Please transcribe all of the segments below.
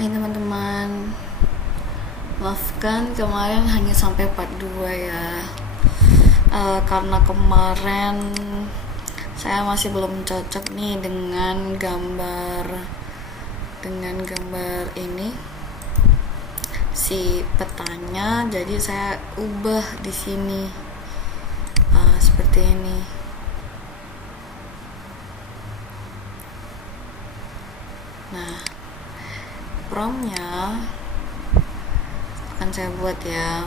Hai teman-teman, maafkan kemarin hanya sampai part 2 ya. Karena kemarin saya masih belum cocok nih dengan gambar ini si petanya, jadi saya ubah di sini seperti ini. Nah, promptnya akan saya buat ya.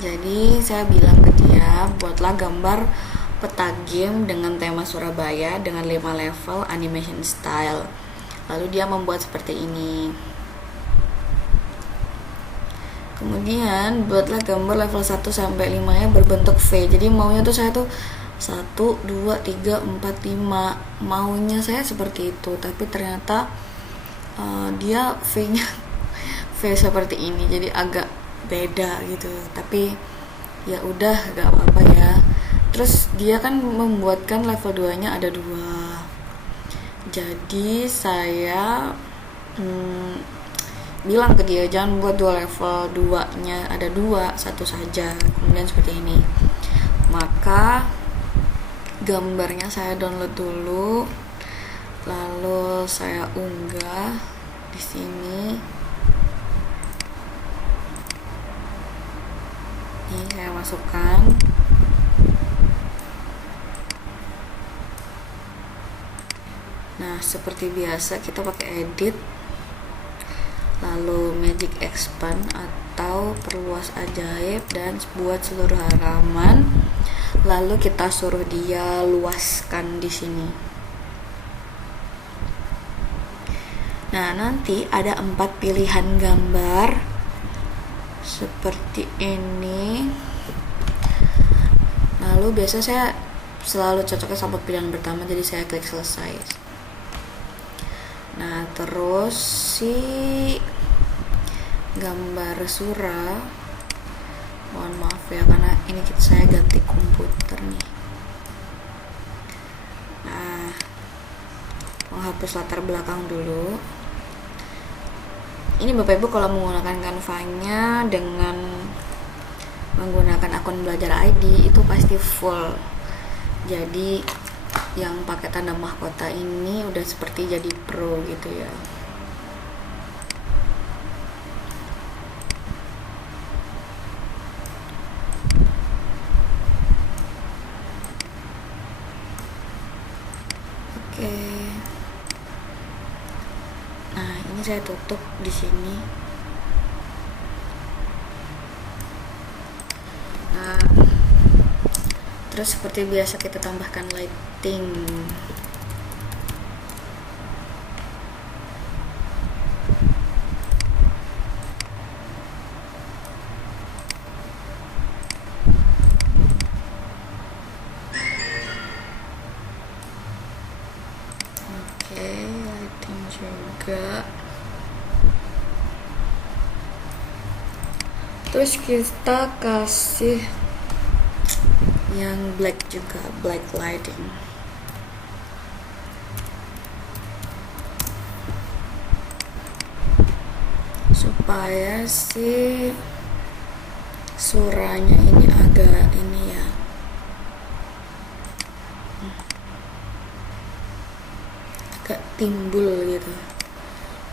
Jadi saya bilang ke dia, buatlah gambar peta game dengan tema Surabaya dengan 5 level animation style. Lalu dia membuat seperti ini. Kemudian buatlah gambar level 1 sampai 5 nya berbentuk V. Jadi maunya tuh saya tuh 1, 2, 3, 4, 5. Maunya saya seperti itu, tapi ternyata dia V-nya V seperti ini, jadi agak beda gitu. Tapi ya udah, gak apa-apa ya. Terus dia kan membuatkan level 2 nya ada 2. Jadi saya bilang ke dia, jangan buat 2 level, 2 nya ada 2, 1 saja. Kemudian seperti ini. Maka gambarnya saya download dulu, lalu saya unggah di sini. Ini saya masukkan. Nah, seperti biasa kita pakai edit, lalu magic expand atau perluas ajaib dan buat seluruh halaman. Lalu kita suruh dia luaskan di sini. Nah, nanti ada 4 pilihan gambar seperti ini. Lalu biasa saya selalu cocoknya sama pilihan pertama, jadi saya klik selesai. Nah, terus si gambar surah, mohon maaf ya karena ini saya ganti komputer nih. Nah, menghapus latar belakang dulu. Ini Bapak Ibu kalau menggunakan Canva-nya dengan menggunakan akun Belajar ID itu pasti full. Jadi yang pakai tanda mahkota ini udah seperti jadi pro gitu ya. Oke. Nah, ini saya tutup di sini. Nah, terus seperti biasa kita tambahkan lighting. Oke, lighting juga. Terus kita kasih yang black juga, black lighting. Supaya si surahnya ini agak ini ya. Agak timbul gitu.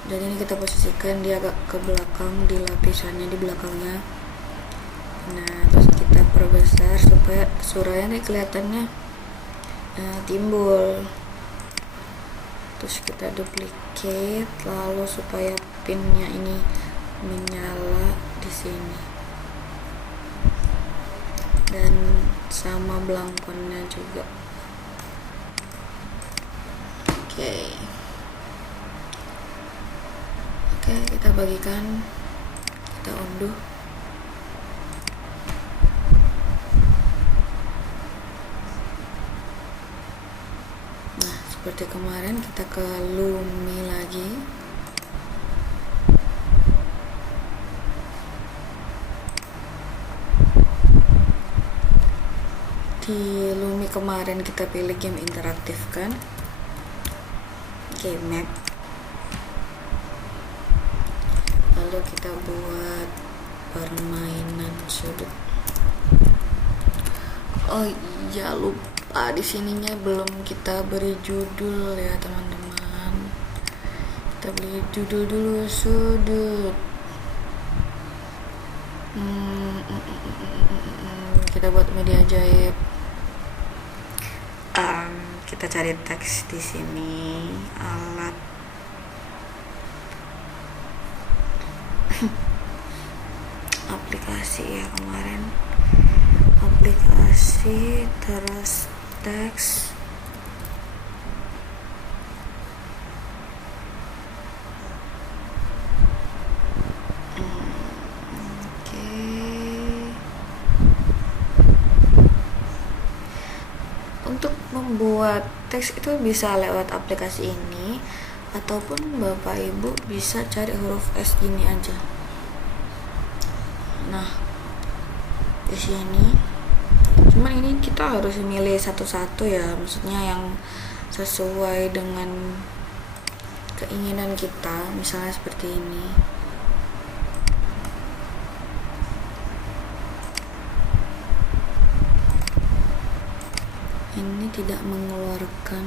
Dan ini kita posisikan dia agak ke belakang, di lapisannya di belakangnya. Nah, terus kita perbesar supaya surahnya nih kelihatannya timbul. Terus kita duplicate, lalu supaya pinnya ini menyala di sini. Dan sama belangkonnya juga. Oke, kita bagikan, kita unduh. Nah, seperti kemarin kita ke Lumi lagi. Di Lumi kemarin kita pilih game interaktif kan. Oke, map. lalu kita buat permainan sudut. Oh iya, lupa di sininya belum kita beri judul ya teman-teman. Kita beri judul dulu, sudut. Kita buat media ajaib. Kita cari teks di sini, alat. Aplikasi ya kemarin. Aplikasi, terus teks. Untuk membuat teks itu bisa lewat aplikasi ini, ataupun Bapak Ibu bisa cari huruf S gini aja. Nah, di sini cuman ini kita harus milih satu-satu ya, maksudnya yang sesuai dengan keinginan kita, misalnya seperti ini. Ini tidak mengeluarkan.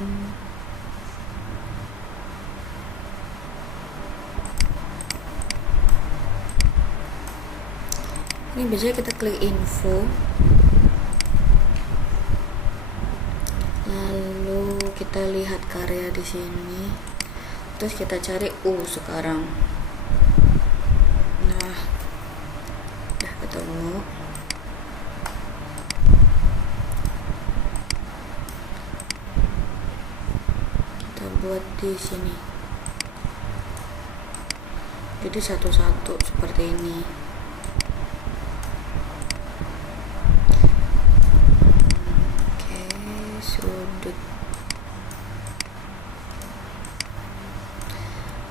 Ini biasanya kita klik info, lalu kita lihat karya di sini, terus kita cari sekarang. Nah, udah ketemu. Buat di sini, jadi satu-satu seperti ini. Oke, sudut.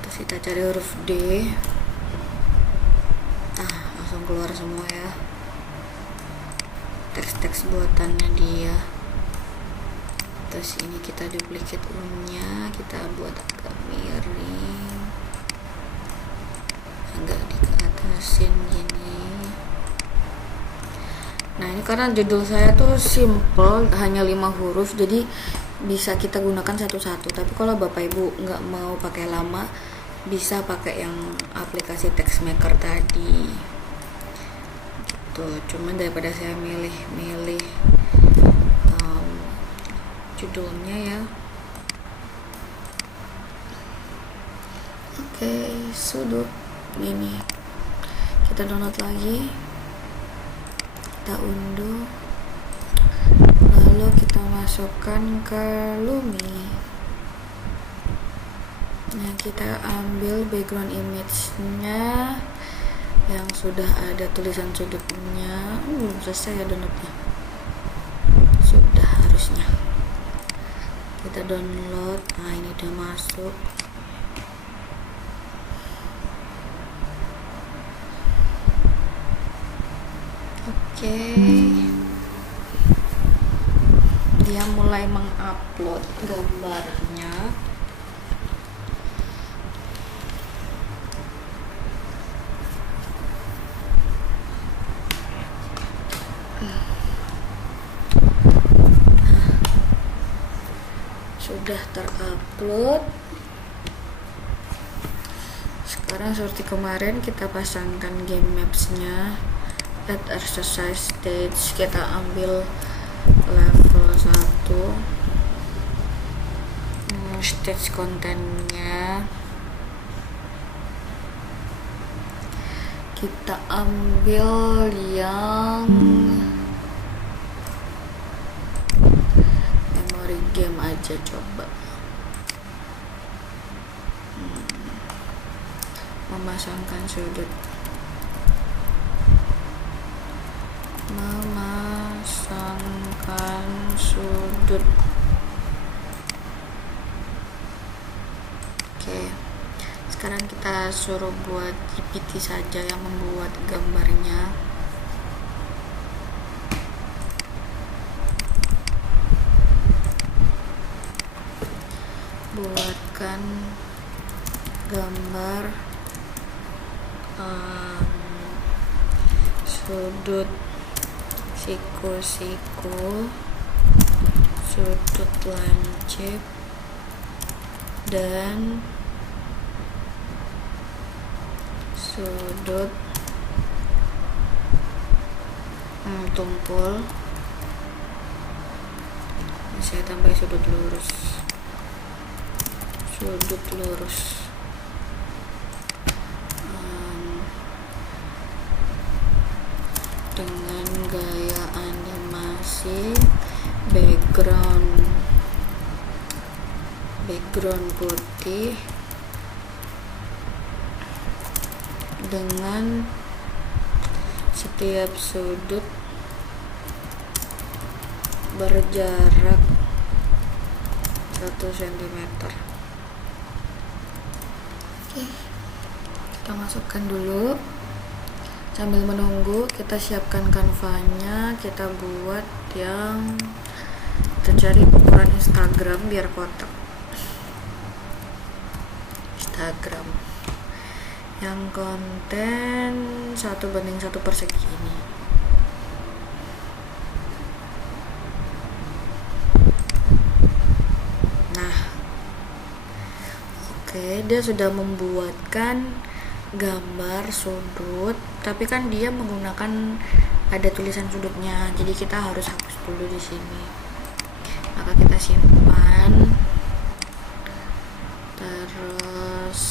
Terus kita cari huruf D. Langsung keluar semua ya, teks-teks buatannya dia. Terus ini kita duplicate U-nya, kita buat agak miring, agak diatasin gini. Nah, ini karena judul saya tuh simple, hanya 5 huruf, jadi bisa kita gunakan satu-satu. Tapi kalau Bapak Ibu nggak mau pakai lama, bisa pakai yang aplikasi TextMaker tadi. Gitu. Cuman daripada saya milih judulnya ya. Oke, sudut ini kita download lagi, kita unduh, lalu kita masukkan ke Lumi. Nah, kita ambil background image-nya yang sudah ada tulisan sudutnya. Belum selesai ya downloadnya, sudah harusnya. Kita download. Nah, ini udah masuk. Oke. Dia mulai mengupload gambarnya. Sudah terupload. Sekarang seperti kemarin kita pasangkan game maps-nya. Add exercise stage, kita ambil level 1. Stage kontennya kita ambil yang game aja, coba memasangkan sudut, oke. Sekarang kita suruh buat GPT saja yang membuat gambarnya. Buatkan gambar um, sudut siku-siku, sudut lancip, dan sudut tumpul. Saya tambah sudut lurus, dengan gaya animasi background putih dengan setiap sudut berjarak 1 cm. Oke, kita masukkan dulu. Sambil menunggu, kita siapkan kanvanya. Kita buat yang kita cari ukuran Instagram biar kotak. Instagram yang konten 1:1 persegi ini. Nah, oke, dia sudah membuatkan gambar sudut, tapi kan dia menggunakan ada tulisan sudutnya, jadi kita harus hapus dulu di sini. Maka kita simpan, terus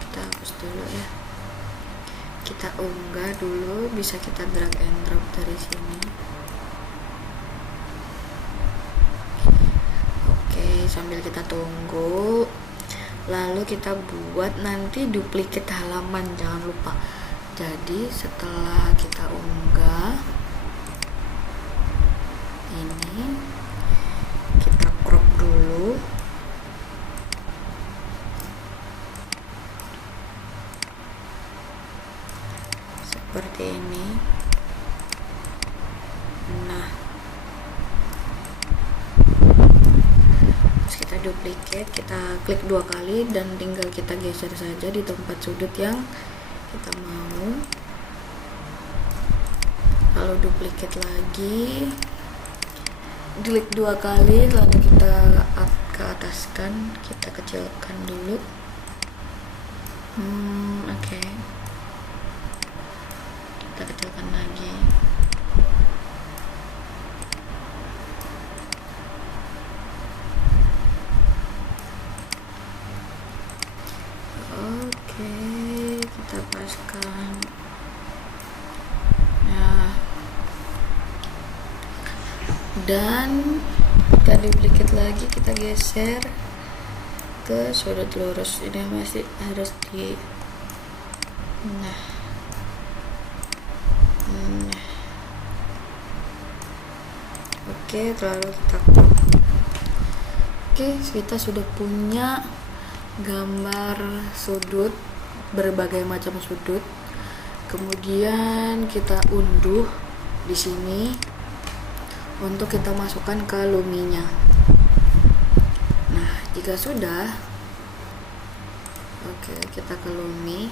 kita hapus dulu ya. Kita unggah dulu, bisa kita drag and drop dari sini. Oke, sambil kita tunggu. Lalu kita buat nanti duplikat halaman, jangan lupa. Jadi setelah kita unggah ini, kita crop dulu. Seperti ini. Nah, kita duplicate, kita klik 2 kali dan tinggal kita geser saja di tempat sudut yang kita mau. Lalu duplicate lagi, klik 2 kali, lalu kita ke ataskan, kita kecilkan dulu. Oke. Kita kecilkan lagi. Kita paskan ya, dan kita duplicate lagi, kita geser ke sudut lurus. Ini masih harus di oke, lalu kita kita sudah punya gambar sudut, berbagai macam sudut. Kemudian kita unduh di sini untuk kita masukkan ke Luminya. Nah, jika sudah, oke, kita ke Lumi,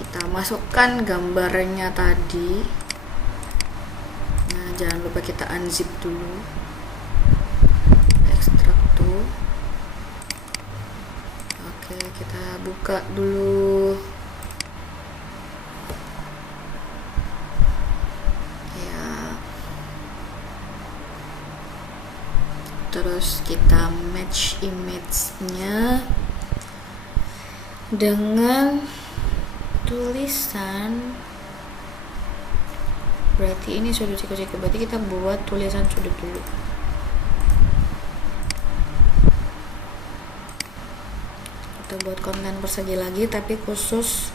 kita masukkan gambarnya tadi. Nah, jangan lupa kita unzip dulu, ekstrak tuh. Oke, kita buka dulu ya, terus kita match image-nya dengan tulisan. Berarti ini sudut siku-siku, berarti kita buat tulisan sudut dulu. Kita buat konten persegi lagi, tapi khusus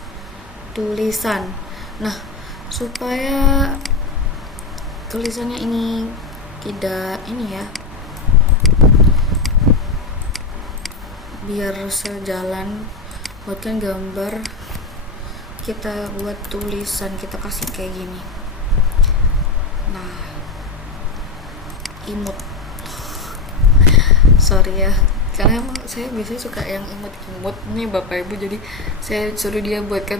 tulisan. Nah, supaya tulisannya ini tidak ini ya, biar sejalan, buatkan gambar, kita buat tulisan, kita kasih kayak gini. Nah, imut sorry ya, karena emang saya biasanya suka yang imut-imut nih bapak ibu, jadi saya suruh dia buatkan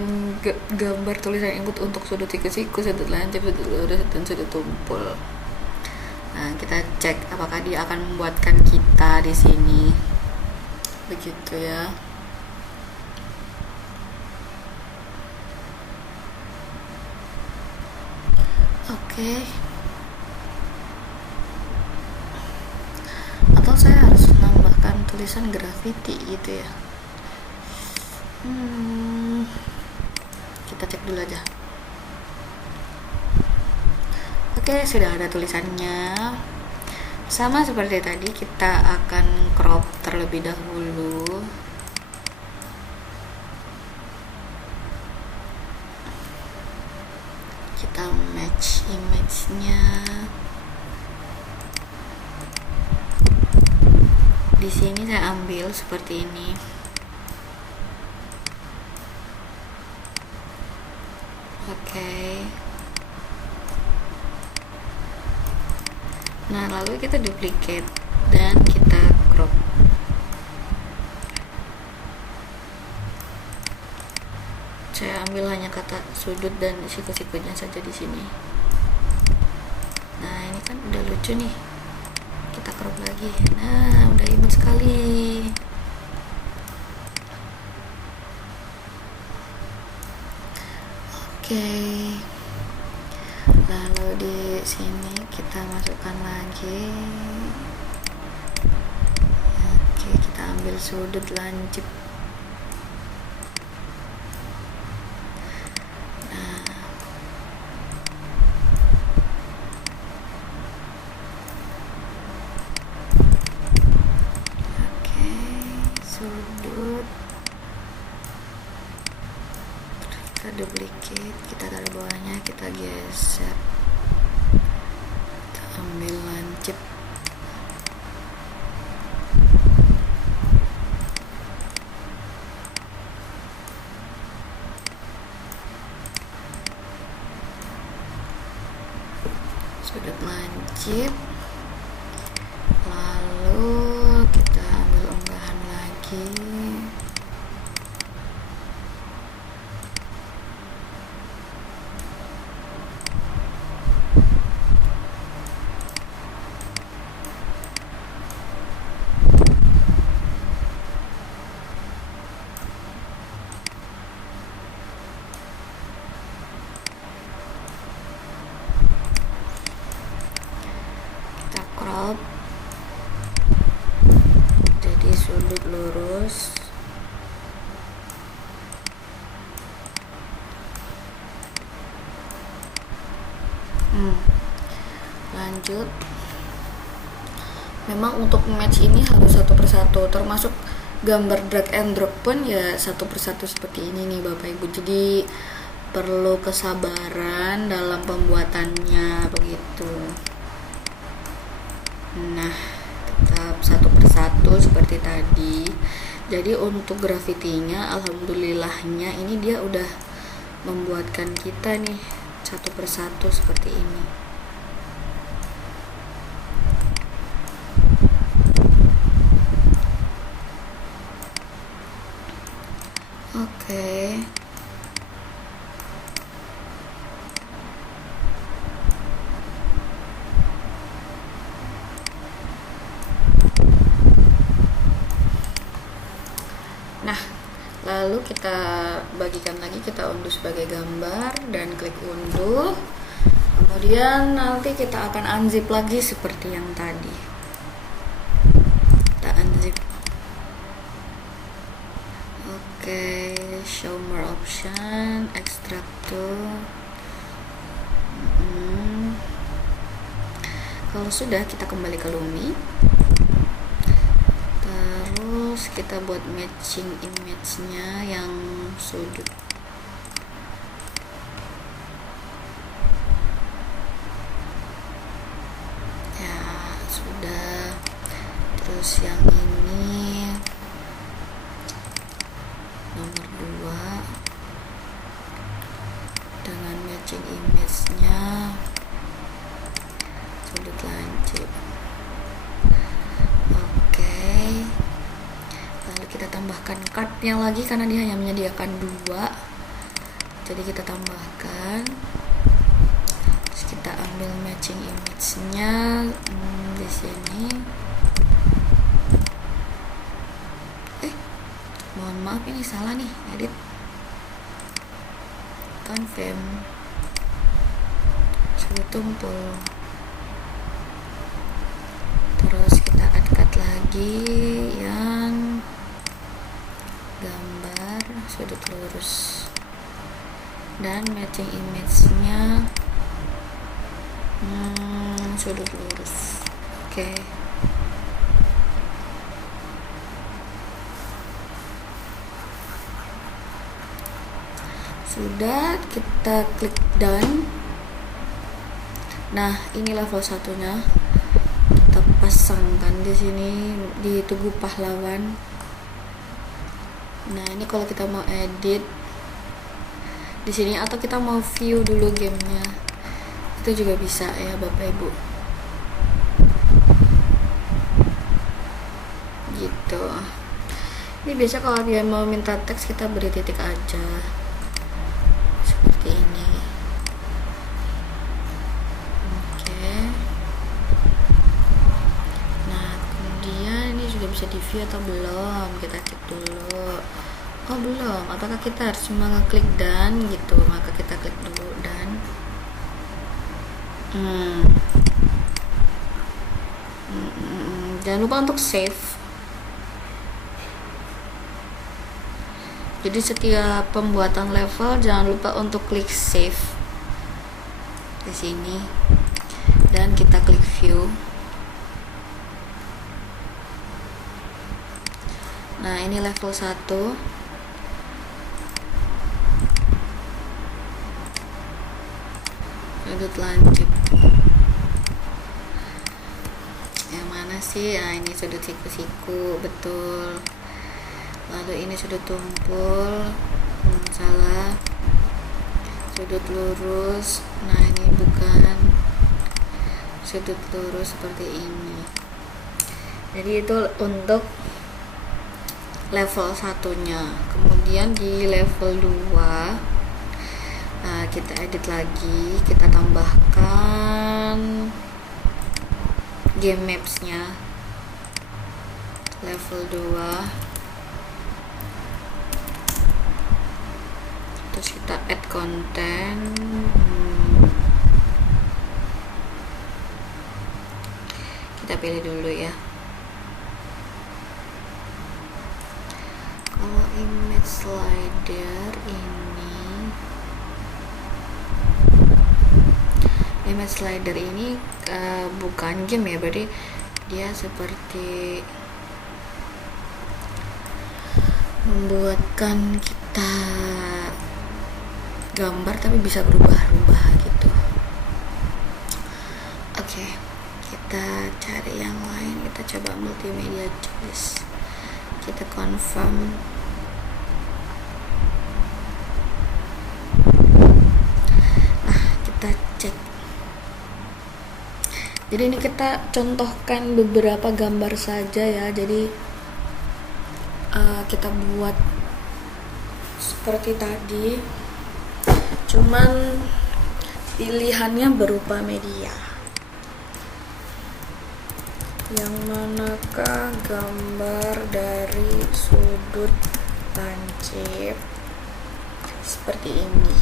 gambar tulisan imut untuk sudut siku-siku, sudut lancip, sudut lurus, dan sudut tumpul. Nah, kita cek apakah dia akan membuatkan kita di sini. Begitu ya. Oke. Atau saya harus menambahkan tulisan graffiti gitu ya. Kita cek dulu aja. Oke, sudah ada tulisannya. Sama seperti tadi, kita akan crop terlebih dahulu. Kita match image-nya. Di sini saya ambil seperti ini. Oke. Nah, lalu kita duplicate dan kita crop. Saya ambil hanya kata sudut dan siku-sikunya saja di sini. Nah, ini kan udah lucu nih. Kita crop lagi. Nah, udah imut sekali. Oke. Lalu di sini kita masukkan lagi. Oke, kita ambil sudut lancip. Sudut, kita duplicate, kita taruh bawahnya, kita geser, kita ambil lancip, sudut lancip, lalu kita ambil unggahan lagi. Kita crop jadi sudut lurus. Lanjut. Memang untuk match ini harus satu persatu, termasuk gambar drag and drop pun ya satu persatu seperti ini nih bapak ibu. Jadi perlu kesabaran dalam pembuatannya begitu. Nah, tetap satu persatu seperti tadi. Jadi untuk grafitinya alhamdulillahnya ini dia udah membuatkan kita nih satu persatu seperti ini. Oke. Nah, lalu kita bagikan lagi, kita unduh sebagai gambar dan klik unduh. Kemudian nanti kita akan unzip lagi seperti yang tadi. Kita unzip. Oke, show more option, extract to. Kalau sudah, kita kembali ke Lumi. Terus kita buat matching image-nya yang sudut. Ya, sudah. Terus yang ini nomor 2 dengan matching image-nya sudut lancip. Oke. kita tambahkan cardnya lagi karena dia hanya menyediakan 2, jadi kita tambahkan. Terus kita ambil matching image-nya di sini. Mohon maaf, ini salah nih, edit confirm, sudah tumpul. Terus kita add lagi yang gambar sudut lurus dan matching image-nya sudut lurus. Oke. Sudah, kita klik done. Nah, ini level satunya. Kita pasangkan di sini di Tugu Pahlawan. Nah, ini kalau kita mau edit di sini atau kita mau view dulu gamenya, itu juga bisa ya Bapak Ibu. Gitu. Ini biasa kalau dia mau minta teks kita beri titik aja. Seperti ini. Oke. Nah, kemudian ini sudah bisa di view atau belum? Kita cek dulu. Oh, belum. Apakah kita harus mengeklik done gitu? Maka kita klik dulu done. Jangan lupa untuk save. Jadi setiap pembuatan level jangan lupa untuk klik save di sini dan kita klik view. Nah, ini level 1. Sudut lancip. Yang mana sih? Nah, ini sudut siku-siku, betul. Lalu ini sudut tumpul, salah, sudut lurus. Nah, ini bukan sudut lurus seperti ini. Jadi itu untuk level satunya. Kemudian di level 2 kita edit lagi, kita tambahkan game maps-nya level 2. Terus kita add konten. Kita pilih dulu ya. Kalau image slider ini bukan game ya, berarti dia seperti membuatkan kita gambar tapi bisa berubah-ubah gitu. Oke, kita cari yang lain. Kita coba multimedia choice. Kita confirm. Nah, kita cek. Jadi ini kita contohkan beberapa gambar saja ya. Jadi kita buat seperti tadi, cuman pilihannya berupa media. Yang manakah gambar dari sudut lancip seperti ini?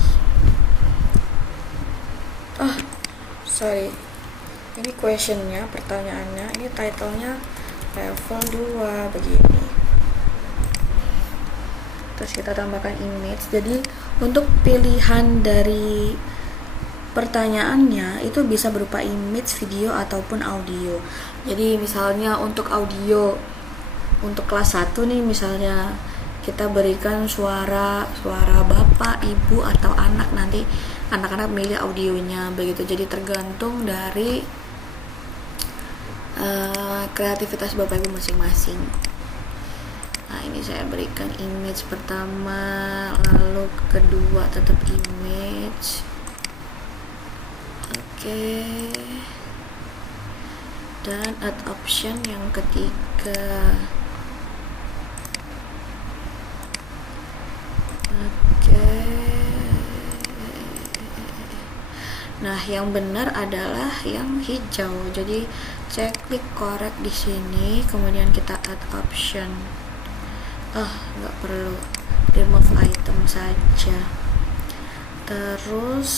Sorry, ini questionnya, pertanyaannya, ini titlenya level 2 begini. Terus kita tambahkan image. Jadi untuk pilihan dari pertanyaannya itu bisa berupa image, video ataupun audio. Jadi misalnya untuk audio, untuk kelas 1 nih misalnya kita berikan suara bapak, ibu atau anak, nanti anak-anak milih audionya begitu. Jadi tergantung dari kreativitas bapak ibu masing-masing. Nah, ini saya berikan image pertama, lalu kedua tetap image. Oke. Dan add option yang ketiga. Nah, yang benar adalah yang hijau. Jadi saya klik correct di sini, kemudian kita add option. Nggak perlu, remove item saja. Terus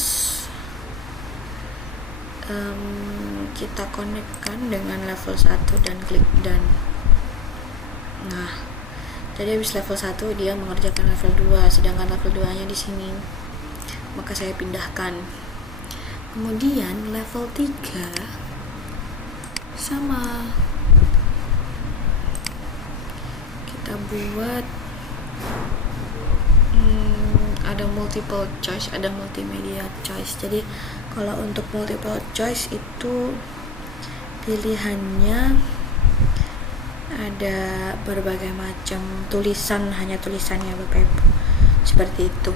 kita konekkan dengan level 1 dan klik done. Nah, jadi habis level 1 dia mengerjakan level 2, sedangkan level 2 nya di sini. Maka saya pindahkan. Kemudian level 3 sama, kita buat ada multiple choice, ada multimedia choice. Jadi kalau untuk multiple choice itu pilihannya ada berbagai macam tulisan, hanya tulisannya Bapak Ibu, seperti itu.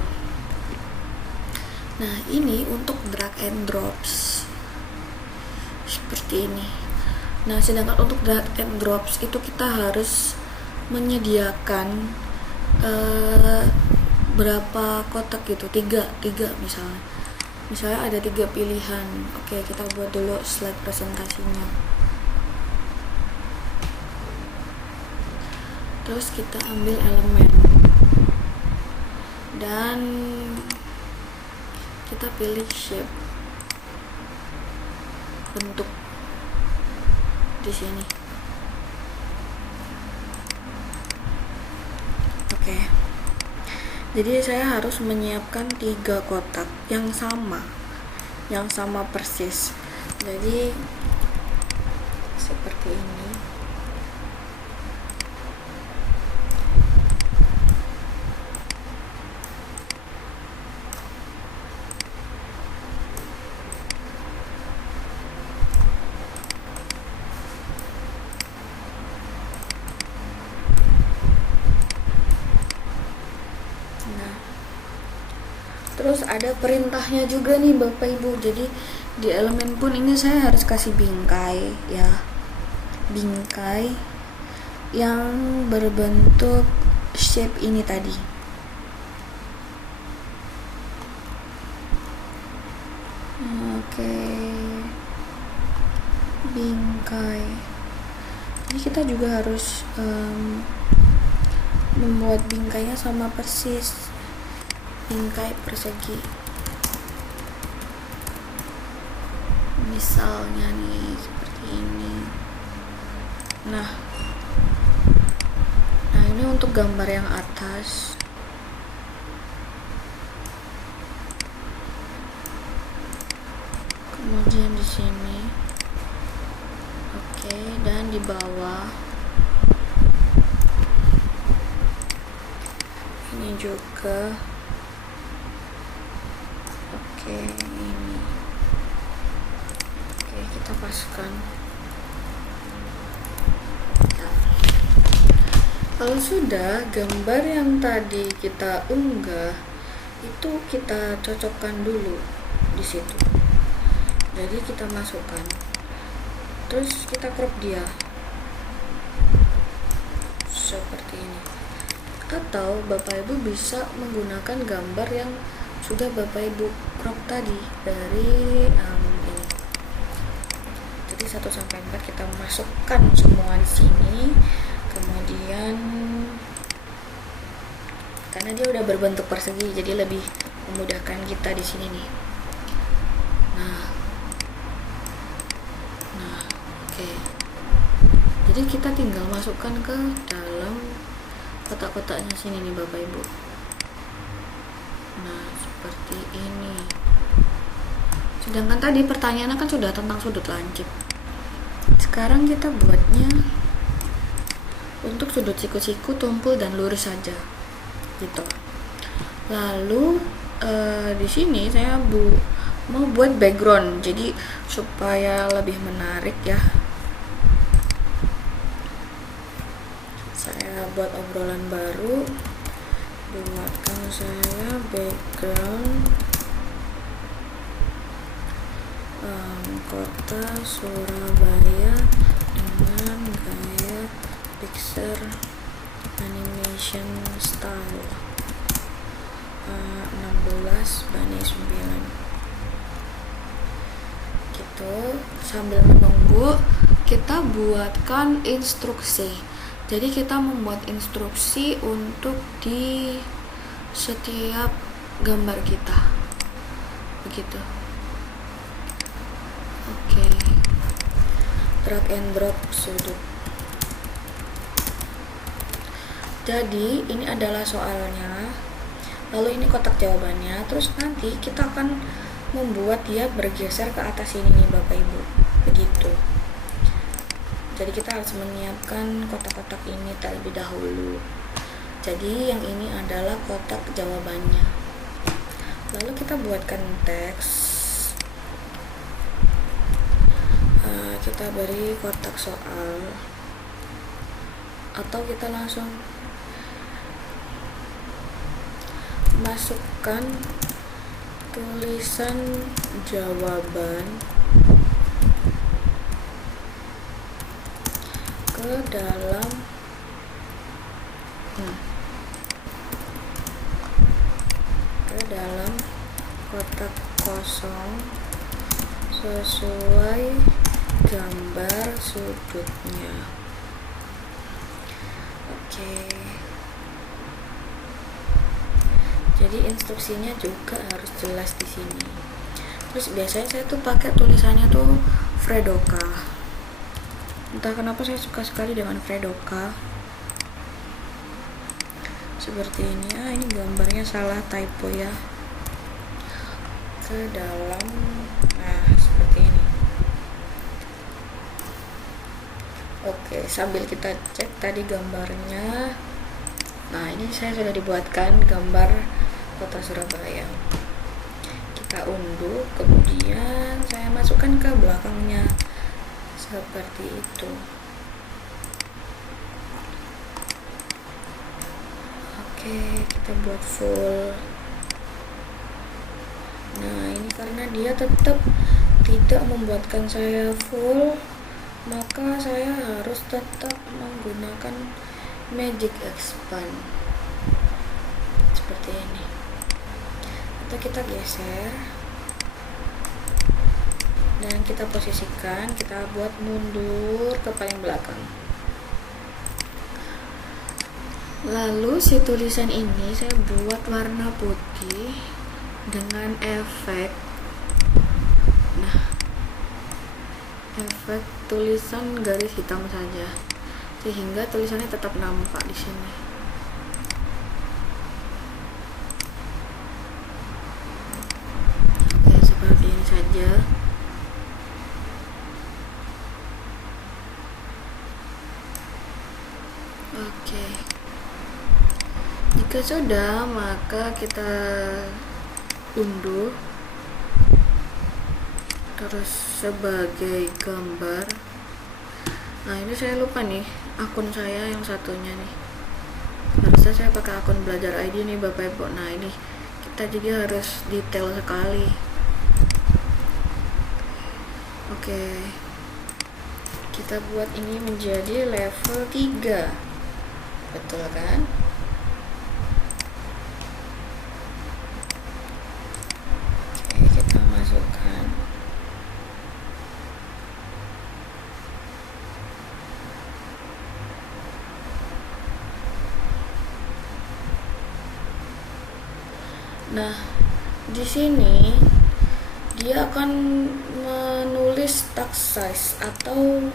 Nah, ini untuk drag and drops seperti ini. Nah, sedangkan untuk drag and drops itu kita harus menyediakan berapa kotak gitu, tiga misalnya ada 3 pilihan. Oke, kita buat dulu slide presentasinya. Terus kita ambil elemen dan kita pilih shape, bentuk di sini. Oke. Jadi saya harus menyiapkan 3 kotak yang sama persis. Jadi seperti ini. Terus ada perintahnya juga nih Bapak Ibu. Jadi di elemen pun ini saya harus kasih bingkai ya. Bingkai yang berbentuk shape ini tadi. Oke. Bingkai. Jadi kita juga harus membuat bingkainya sama persis. Bingkai persegi, misalnya nih seperti ini. Nah ini untuk gambar yang atas. Kemudian di sini, oke, dan di bawah ini juga. Ini kita paskan. Kalau sudah gambar yang tadi kita unggah itu kita cocokkan dulu di situ. Jadi kita masukkan, terus kita crop dia seperti ini. Atau Bapak Ibu bisa menggunakan gambar yang sudah Bapak Ibu crop tadi dari ini. Jadi 1 sampai 4 kita masukkan semua di sini. Kemudian karena dia udah berbentuk persegi, jadi lebih memudahkan kita di sini nih. Nah, oke. Jadi kita tinggal masukkan ke dalam kotak-kotaknya sini nih Bapak Ibu. Nah, seperti ini. Sedangkan tadi pertanyaannya kan sudah tentang sudut lancip. Sekarang kita buatnya untuk sudut siku-siku, tumpul, dan lurus saja, gitu. Lalu di sini saya mau buat background, jadi supaya lebih menarik ya. Saya buat obrolan baru. Buatkan saya background kota Surabaya dengan gaya pixel animation style 16:9. itu sambil menunggu kita buatkan instruksi. Jadi kita membuat instruksi untuk di setiap gambar kita, begitu. Oke, drag and drop sudut. Jadi ini adalah soalnya, lalu ini kotak jawabannya, terus nanti kita akan membuat dia bergeser ke atas ini nih Bapak Ibu, begitu. Jadi kita harus menyiapkan kotak-kotak ini terlebih dahulu. Jadi yang ini adalah kotak jawabannya. Lalu kita buatkan teks. Kita beri kotak soal, atau kita langsung masukkan tulisan jawaban ke dalam kotak kosong sesuai gambar sudutnya. Oke. Jadi instruksinya juga harus jelas di sini. Terus biasanya saya tuh pakai tulisannya tuh Fredoka. Entah kenapa saya suka sekali dengan Fredoka. Seperti ini. Ini gambarnya salah, typo ya. Ke dalam, nah seperti ini. Oke, sambil kita cek tadi gambarnya. Nah, ini saya sudah dibuatkan gambar kota Surabaya. Kita unduh, kemudian saya masukkan ke belakangnya. Seperti itu. Oke, kita buat full. Nah, ini karena dia tetap tidak membuatkan saya full, maka saya harus tetap menggunakan Magic Expand seperti ini. Atau kita geser dan kita posisikan, kita buat mundur ke paling belakang. Lalu si tulisan ini saya buat warna putih dengan efek, nah, efek tulisan garis hitam saja, sehingga tulisannya tetap nampak di sini. Oke, seperti ini saja. Oke. Jika sudah, maka kita unduh terus sebagai gambar. Nah, ini saya lupa nih akun saya yang satunya nih. Harusnya saya pakai akun Belajar ID nih Bapak Ibu. Nah, ini kita jadi harus detail sekali. Oke. Kita buat ini menjadi level 3. Betul kan? Oke, kita masukkan. Nah, di sini dia akan menulis task size atau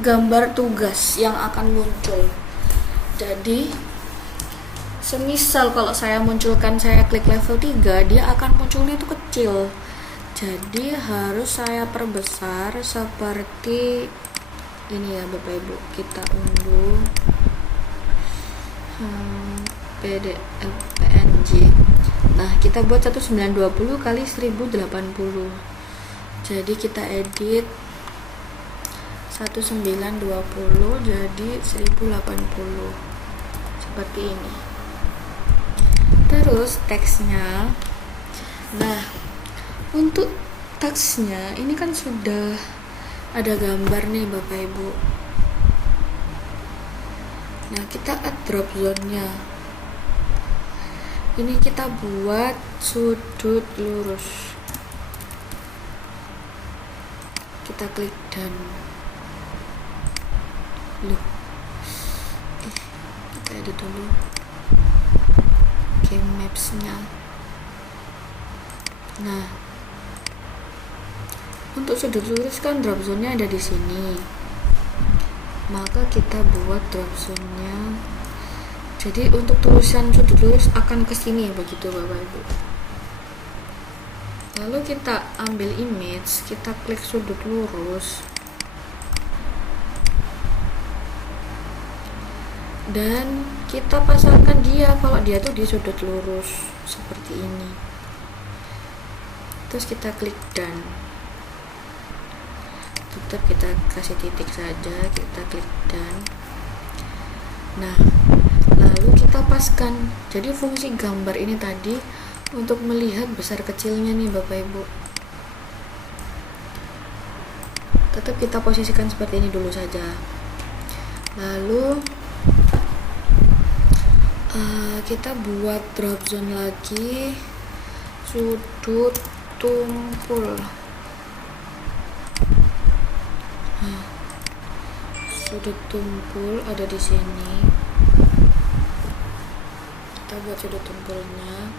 gambar tugas yang akan muncul. Jadi semisal kalau saya munculkan, saya klik level 3, dia akan munculnya itu kecil. Jadi harus saya perbesar seperti ini ya Bapak Ibu. Kita unduh PNG. Nah, kita buat 1920 kali 1080. Jadi kita edit 1920 jadi 1080 seperti ini. Terus teksnya, nah untuk teksnya ini kan sudah ada gambar nih Bapak Ibu. Nah, kita add drop zone-nya. Ini kita buat sudut lurus. kita klik done. Loh, kita edit dulu game maps-nya. Nah, untuk sudut lurus kan drop zone-nya ada di sini, maka kita buat drop zone-nya. Jadi untuk tulisan sudut lurus akan ke sini, begitu Bapak Ibu. Lalu kita ambil image, kita klik sudut lurus, dan kita pasangkan dia kalau dia tuh di sudut lurus seperti ini. Terus kita klik done. Tetap kita kasih titik saja, kita klik done. Nah, lalu kita paskan. Jadi fungsi gambar ini tadi untuk melihat besar kecilnya nih Bapak Ibu. Tetap kita posisikan seperti ini dulu saja. Lalu kita buat drop zone lagi, sudut tumpul. Sudut tumpul ada di sini. Kita buat sudut tumpulnya.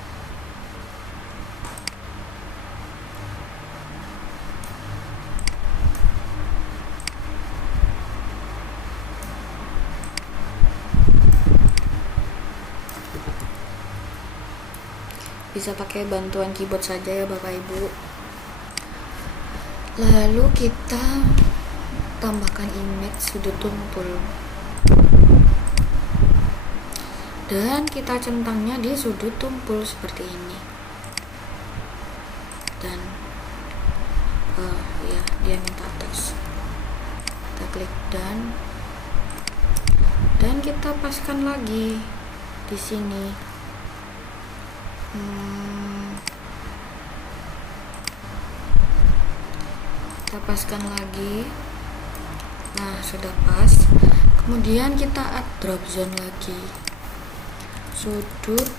Bisa pakai bantuan keyboard saja ya Bapak Ibu. Lalu kita tambahkan image sudut tumpul dan kita centangnya di sudut tumpul seperti ini. Dan ya, dia minta teks. Kita klik done dan kita paskan lagi di sini. Kita paskan lagi. Nah, sudah pas. Kemudian kita add drop zone lagi, sudut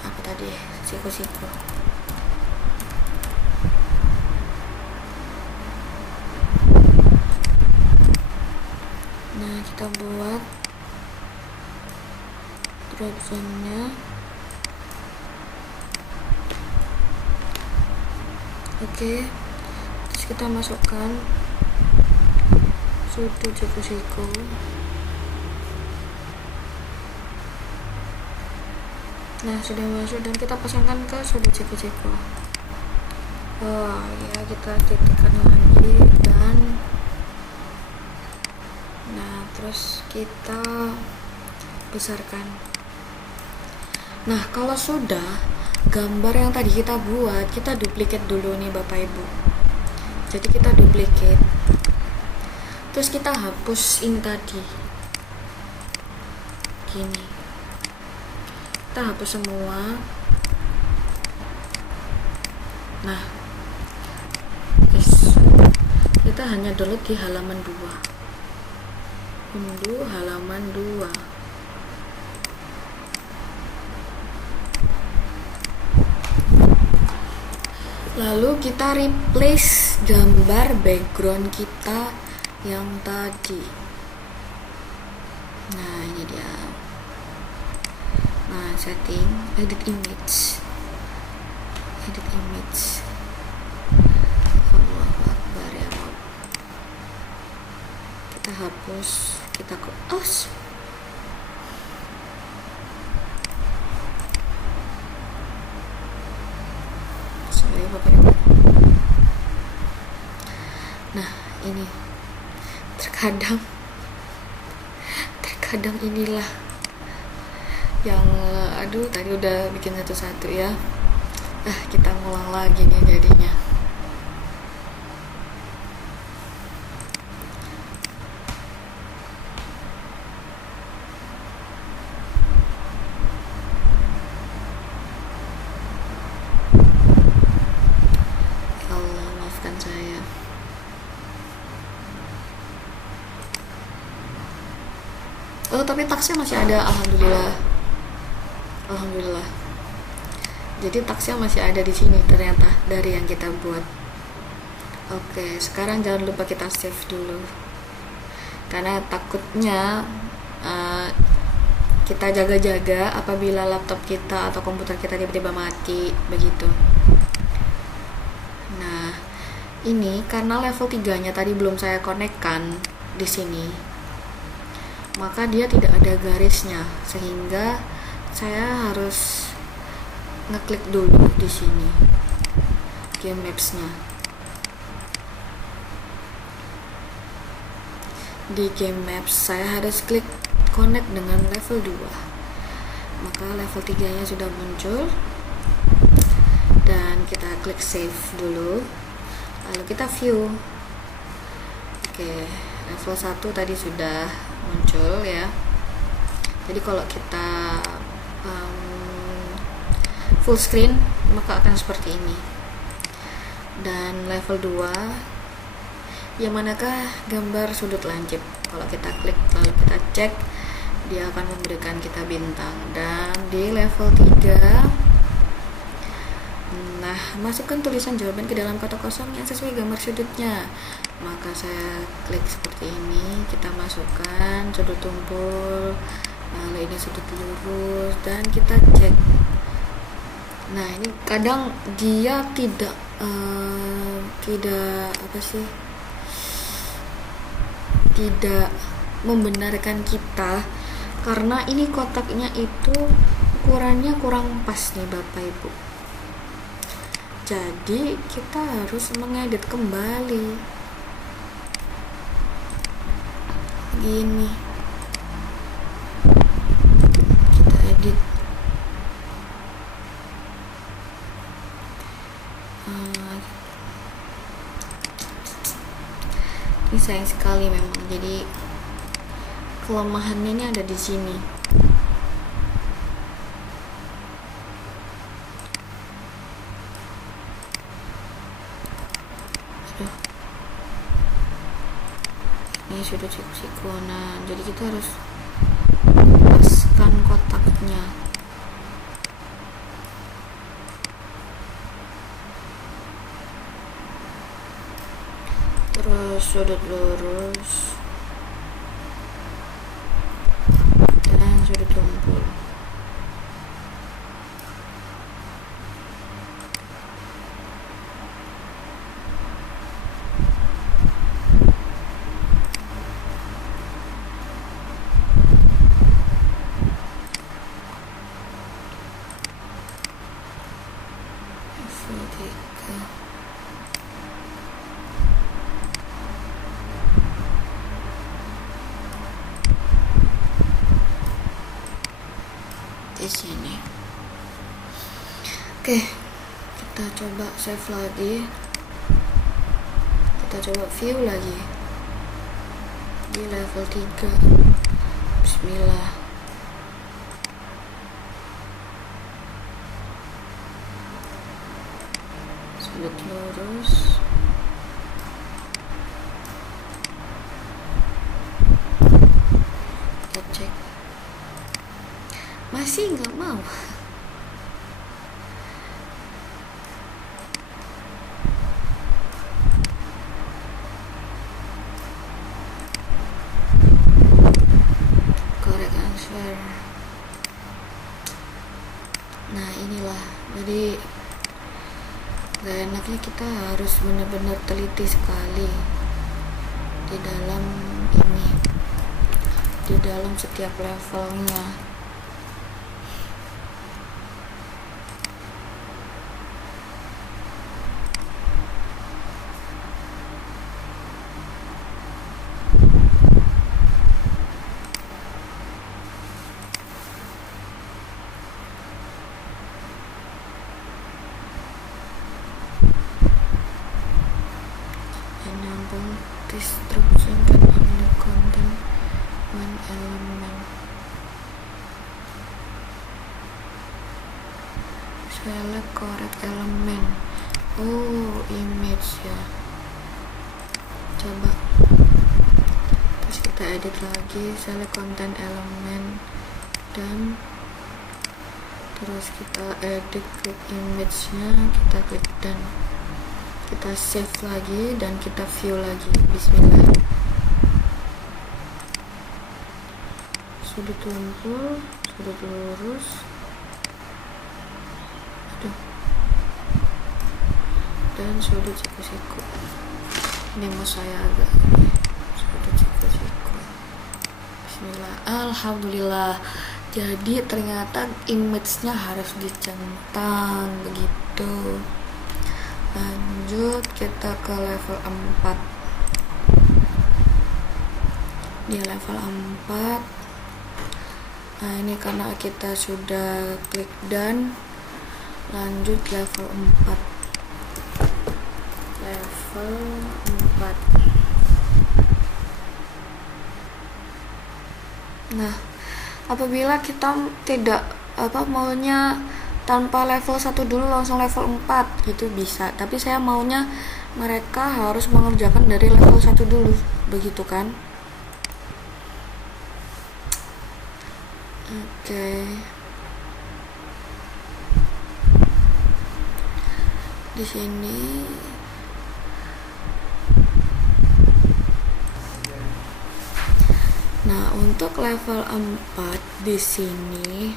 apa tadi, siku-siku. Nah, kita buat drop zone-nya. Oke, terus kita masukkan sudut siku-siku. Nah, sudah masuk dan kita pasangkan ke sudut siku-siku. Oh ya, kita titikkan lagi dan nah, terus kita besarkan. Nah, kalau sudah gambar yang tadi kita buat, kita duplicate dulu nih Bapak Ibu. Jadi kita duplicate, terus kita hapus ini tadi gini, kita hapus semua. Nah, kita hanya download di halaman 2, unduh halaman 2. Lalu kita replace gambar background kita yang tadi. Nah, ini dia. Nah, setting, edit image. Edit image. Allahu Akbar ya Rabb. Kita hapus, kita close. Nah, ini terkadang inilah yang aduh, tadi udah bikin satu-satu ya. Kita ngulang lagi nih jadinya. Tapi taksnya masih ada, alhamdulillah. Jadi taksnya masih ada di sini ternyata dari yang kita buat. Oke, sekarang jangan lupa kita save dulu, karena takutnya uh, kita jaga-jaga apabila laptop kita atau komputer kita tiba-tiba mati begitu. Nah, ini karena level 3-nya tadi belum saya konekkan di sini, maka dia tidak ada garisnya, sehingga saya harus ngeklik dulu di sini game maps-nya. Di game maps saya harus klik connect dengan level 2, maka level 3-nya sudah muncul dan kita klik save dulu, lalu kita view. Oke, level 1 tadi sudah muncul ya. Jadi kalau kita full screen maka akan seperti ini. Dan level 2, yang manakah gambar sudut lancip. Kalau kita klik lalu kita cek, dia akan memberikan kita bintang. Dan di level 3, nah, masukkan tulisan jawaban ke dalam kotak kosong yang sesuai gambar sudutnya. Maka saya klik seperti ini, kita masukkan sudut tumpul, lalu ini sudut lurus, dan kita cek. Nah, ini kadang dia tidak tidak membenarkan kita, karena ini kotaknya itu ukurannya kurang pas nih Bapak Ibu. Jadi kita harus mengedit kembali gini, kita edit. Ini sayang sekali memang, jadi kelemahannya ini ada di sini. Ini sudah siku-siku. Nah, jadi kita harus paskan kotaknya. Terus sudut lurus dan sudut tumpul. Di sini. Oke, kita coba save lagi. Kita coba view lagi di level 3. Bismillah. Sudut lurus. Kita cek. Masih nggak mau. Correct answer. Nah, inilah, jadi gak enaknya kita harus benar-benar teliti sekali di dalam ini, di dalam setiap levelnya. Instruction can only contain one element. Select correct element. Oh, image ya. Coba. Terus kita edit lagi, select content element, dan terus kita edit klik image-nya, kita klik done. Kita save lagi dan kita view lagi. Bismillah. Sudut tumpul, sudut lurus. Aduh. Dan sudut siku-siku. Ini mau saya agak sudut siku-siku. Bismillah. Alhamdulillah. Jadi ternyata image-nya harus dicentang begitu. Lanjut kita ke level 4. Di level 4. Nah, ini karena kita sudah klik done. Lanjut level 4. Level 4. Nah, apabila kita tidak maunya tanpa level 1 dulu langsung level 4 gitu bisa, tapi saya maunya mereka harus mengerjakan dari level 1 dulu, begitu kan? Oke. Di sini nah, untuk level 4 di sini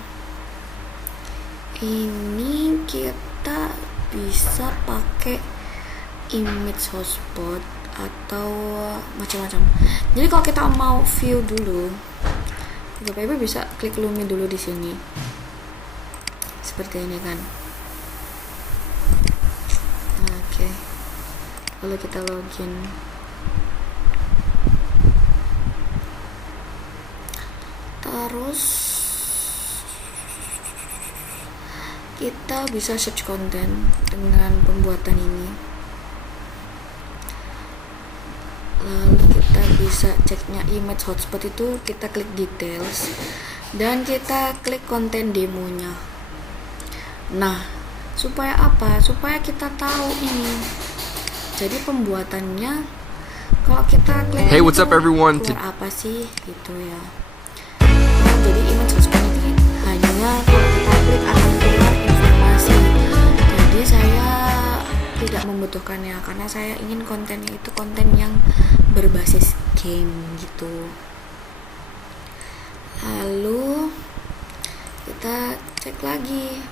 ini kita bisa pakai image hotspot atau macam-macam. Jadi kalau kita mau view dulu, Bapak Ibu bisa klik Lumi dulu di sini. Seperti ini kan. Oke. Lalu kita login. Terus kita bisa search konten dengan pembuatan ini. Lalu kita bisa ceknya image hotspot itu, kita klik details dan kita klik konten demonya. Nah, supaya apa? Supaya kita tahu ini. Jadi pembuatannya kalau kita klik Hey, what's up everyone? keluar apa sih gitu ya. Nah, jadi image hotspot ini hanya kalau kita klik akan keluar informasi. Jadi saya tidak membutuhkannya karena saya ingin kontennya itu konten yang berbasis game gitu. Lalu kita cek lagi.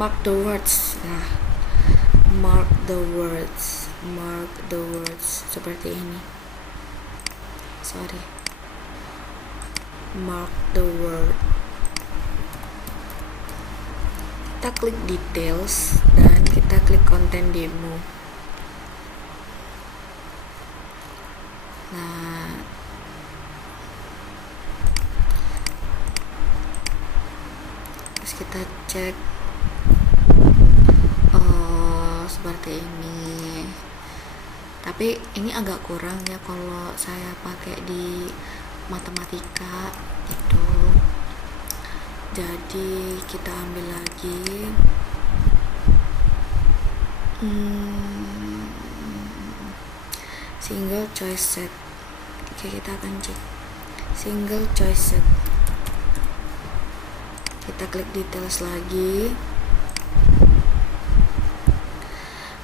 Mark the words. Nah, mark the words seperti ini. Sorry. Mark the word. Kita klik details dan kita klik konten demo. Nah, terus kita cek. Oh, seperti ini. Tapi ini agak kurang ya kalau saya pakai di matematika itu. Jadi kita ambil lagi. Single choice set. Oke, kita akan cek single choice set. Kita klik details lagi.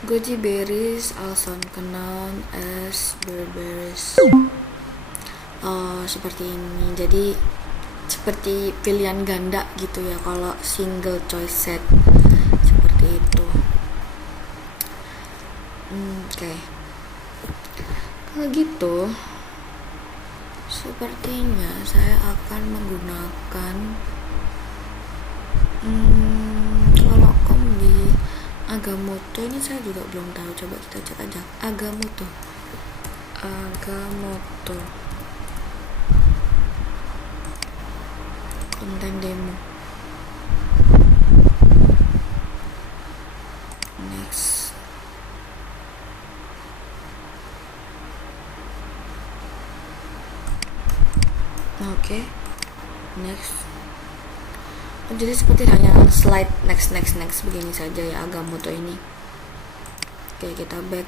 Goji berries also known as berries. Oh, seperti ini. Jadi seperti pilihan ganda gitu ya kalau single choice set, seperti itu. Oke. Kalau gitu sepertinya saya akan menggunakan kalau di Agamotto ini saya juga belum tahu, coba kita cek aja. Agamotto konten demo. Next. Oke. Next. Jadi seperti hanya slide next begini saja ya Agamotto ini. Oke, kita back.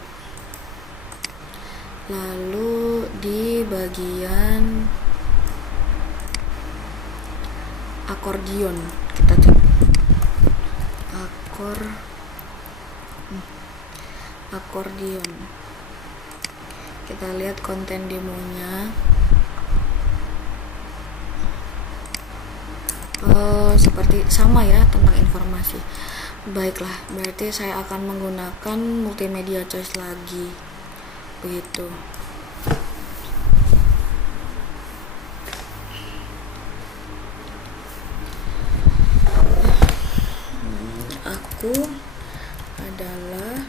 Lalu di bagian akordion kita cek. akordion. Kita lihat konten demonya. Seperti sama ya tentang informasi. Baiklah, berarti saya akan menggunakan multimedia choice lagi. Begitu. Aku adalah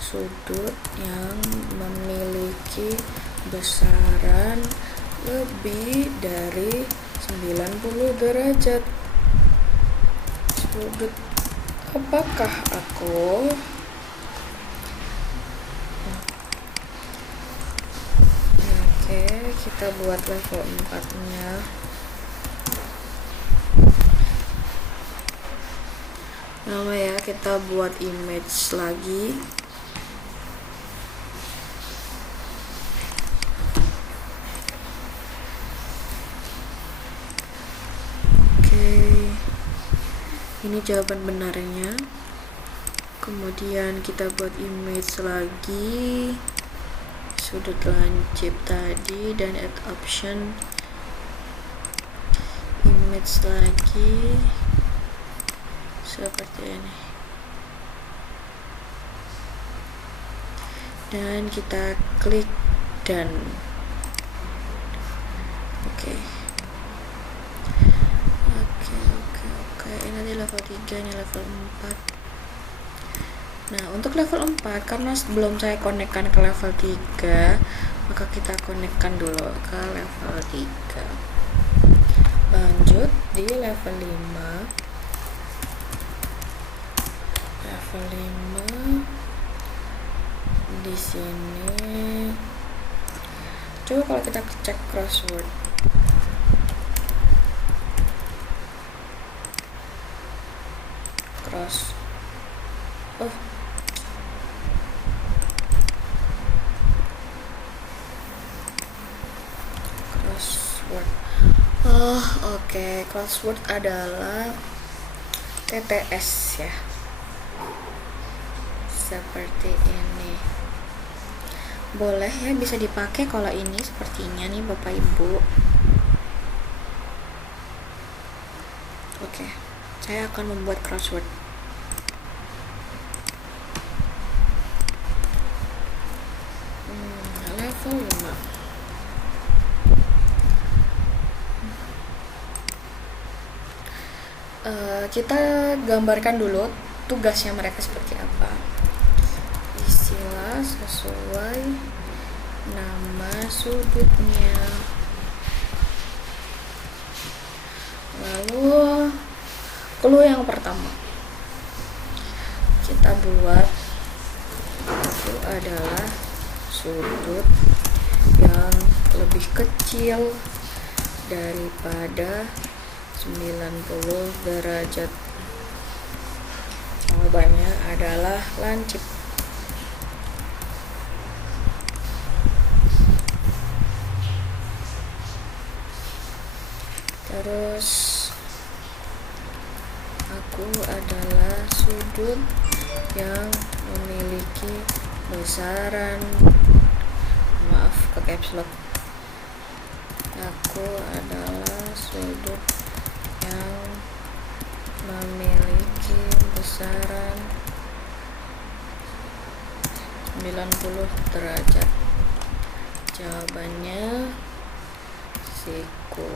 sudut yang memiliki besaran lebih dari 90 derajat. Sudut apakah aku? Oke, kita buat level 4-nya. Nama ya, kita buat image lagi. Ini jawaban benarnya. Kemudian kita buat image lagi, sudut lancip tadi, dan add option image lagi seperti ini. Dan kita klik done. Oke. Ini level 3, ini level 4. Nah, untuk level 4, karena belum saya konekkan ke level 3, maka kita konekkan dulu ke level 3. Lanjut di level 5. Level 5 di sini. Coba kalau kita cek crossword. Crossword. Oke. Crossword adalah TTS ya. Seperti ini. Boleh ya, bisa dipakai kalau ini sepertinya nih Bapak Ibu. Oke. Saya akan membuat crossword. Level 5. Kita gambarkan dulu tugasnya mereka seperti apa. Isilah sesuai nama sudutnya. Lalu clue yang pertama kita buat itu adalah sudut yang lebih kecil daripada 90 derajat. Jawabannya adalah lancip. Terus aku adalah sudut yang memiliki besaran, maaf ke caps lock. Aku adalah sudut yang memiliki besaran 90 derajat. Jawabannya siku.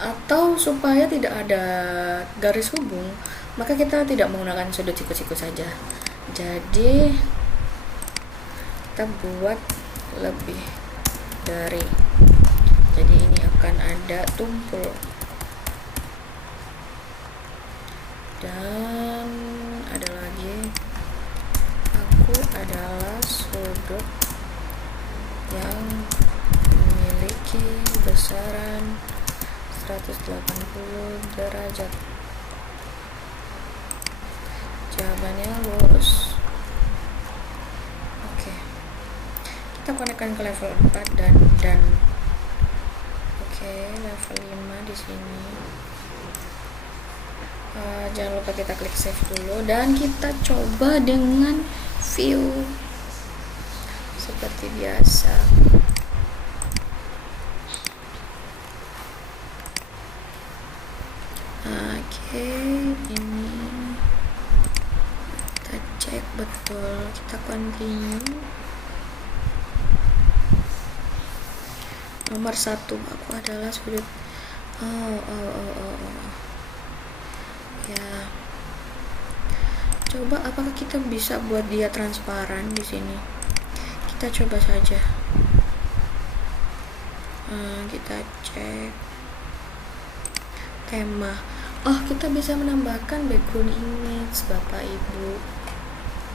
Atau supaya tidak ada garis hubung, maka kita tidak menggunakan sudut siku-siku saja. Jadi kita buat lebih dari. Jadi ini akan ada tumpul. Dan ada lagi, aku adalah sudut yang memiliki besaran 180 derajat. Jawabannya lurus. Oke. kita konekkan ke level 4 dan oke, level 5 di sini. Jangan lupa kita klik save dulu dan kita coba dengan view seperti biasa. Oke, ini kita cek betul, kita continue. Nomor 1 aku adalah sudut ya. Coba apakah kita bisa buat dia transparan di sini? Kita coba saja. Kita cek tema. Oh, kita bisa menambahkan background image Bapak Ibu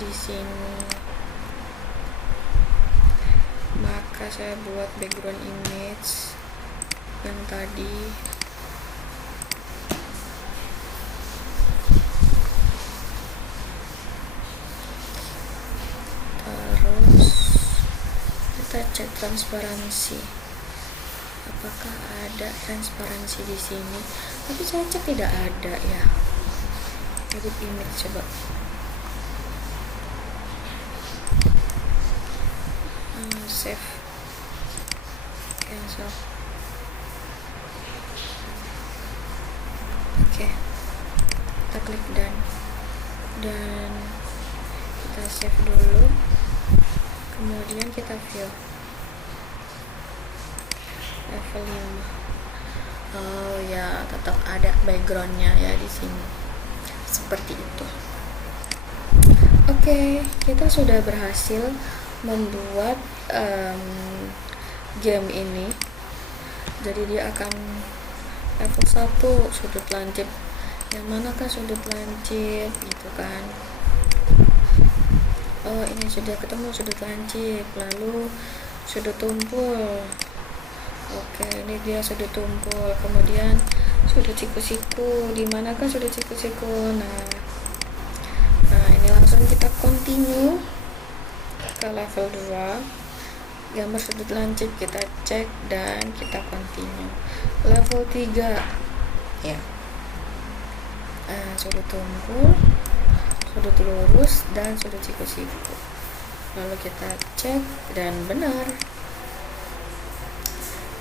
di sini. Maka saya buat background image yang tadi. Terus kita cek transparansi. Apakah ada transparansi di sini? Tapi saya cek tidak ada ya. Edit image coba. Save, cancel. Oke, kita klik done dan kita save dulu. Kemudian kita view level 5. Oh ya, tetap ada backgroundnya ya di sini. Seperti itu. Oke, kita sudah berhasil membuat game ini. Jadi dia akan level 1 sudut lancip. Yang manakah sudut lancip gitu kan? Oh, ini sudah ketemu sudut lancip. Lalu sudut tumpul. Oke, ini dia sudut tumpul. Kemudian sudut siku-siku. Di manakah sudut siku-siku? Nah, ini langsung kita continue ke level 2. Gambar sudut lancip kita cek dan kita continue. Level 3 ya. Sudut tumpul, sudut lurus dan sudut siku-siku. Lalu kita cek dan benar.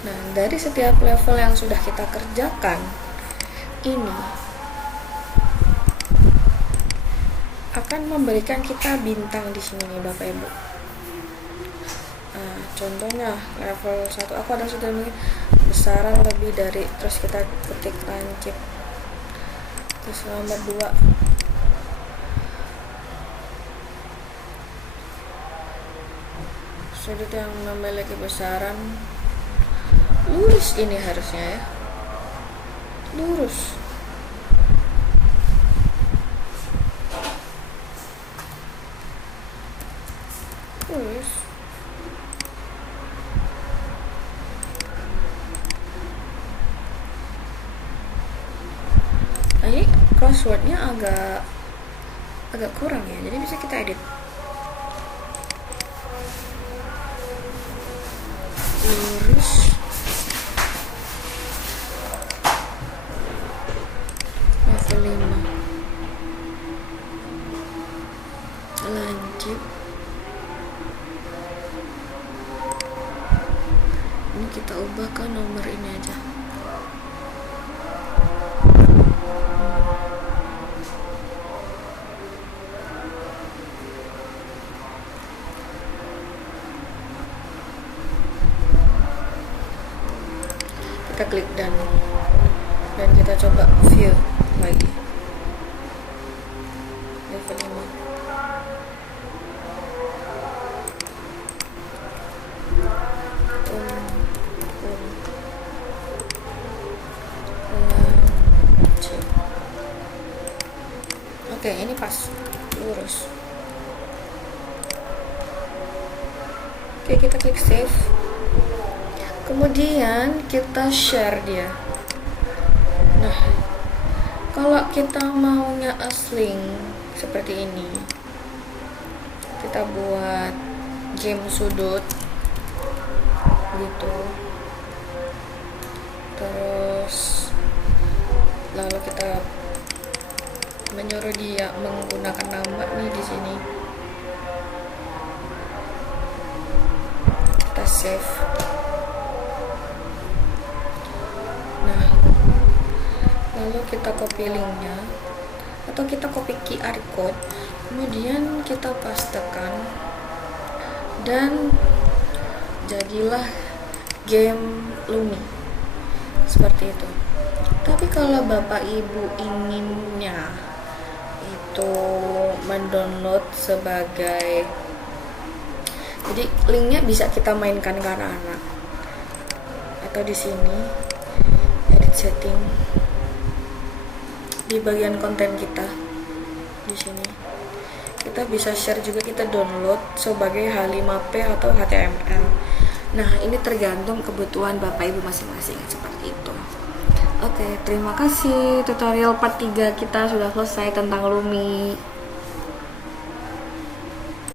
Nah, dari setiap level yang sudah kita kerjakan ini akan memberikan kita bintang di sini nih Bapak Ibu. Contohnya level 1 aku ada sudah besaran lebih dari, terus kita ketik lancip. Terus nomor 2 sudut yang memiliki besaran lurus, ini harusnya ya lurus. Lurus. Ini crosswordnya agak kurang ya, jadi bisa kita edit. Lurus, level 5 lancip. Ini kita ubah ke nomor ini aja. Kita klik done dan kita coba view lagi level 5. Oke, ini pas lurus. Oke, kita klik save. Kemudian kita share dia. Nah, kalau kita maunya asling seperti ini, kita buat game sudut. gitu. Terus lalu kita menyuruh dia menggunakan nama nih di sini. Kita save. Nah, lalu kita copy linknya atau kita copy QR code, kemudian kita pastekan dan jadilah game Lumi seperti itu. Tapi kalau Bapak Ibu inginnya itu mendownload sebagai, jadi linknya bisa kita mainkan ke anak-anak, atau di sini edit setting di bagian konten kita, di sini kita bisa share juga, kita download sebagai H5P atau HTML. Nah, ini tergantung kebutuhan Bapak Ibu masing-masing seperti itu. Oke, terima kasih. Tutorial part 3 kita sudah selesai tentang Lumi.